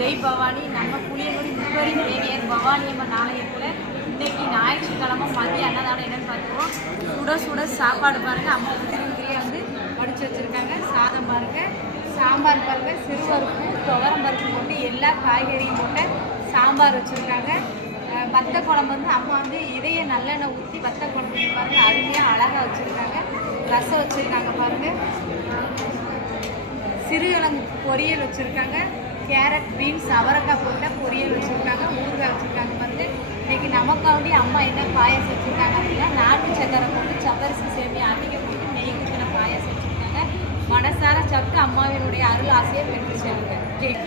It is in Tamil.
ஜெய் பவானி. நம்ம புளியங்குடி முப்பரி தேவியர் பவானி அம்மன் ஆலயத்தில் இன்றைக்கி ஞாயிற்றுக்கிழமை மதிய அன்னதானம் என்னென்னு பார்த்துருவோம். சுட சுட சாப்பாடு பாருங்கள், அம்மா உதிரி வந்து வடித்து வச்சுருக்காங்க. சாதம் பாருங்கள், சாம்பார் பாருங்கள், சிறுபருப்பு துவரம் பருப்பு போட்டு எல்லா காய்கறியும் போட்டு சாம்பார் வச்சுருக்காங்க. வத்த குழம்பு வந்து அம்மா வந்து இதய நல்லெண்ணெய் ஊற்றி வத்த குழம்பு பாருங்கள் அருமையாக அழகாக வச்சுருக்காங்க. ரசம் வச்சுருக்காங்க பாருங்கள், சிறுகிழங்கு பொரியல் வச்சுருக்காங்க, கேரட் பீன்ஸ் அவரைக்காய் போட்ட பொரியல் வச்சுருக்காங்க, ஊறுகாய் வச்சுருக்காங்க பாருங்கள். இன்றைக்கி நமக்காண்டி அம்மா என்ன பாயாசம் வச்சுருக்காங்க அப்படின்னா நாட்டு சக்கரை போட்டு சப்பரிசி சேமியா அதிகம் போட்டு நெய் ஊற்றின பாயாசம் வச்சுருக்காங்க. மனசார சாப்பிட்டு அம்மாவினுடைய அருள் ஆசையை பெற்று சேருங்க. ஜெய்.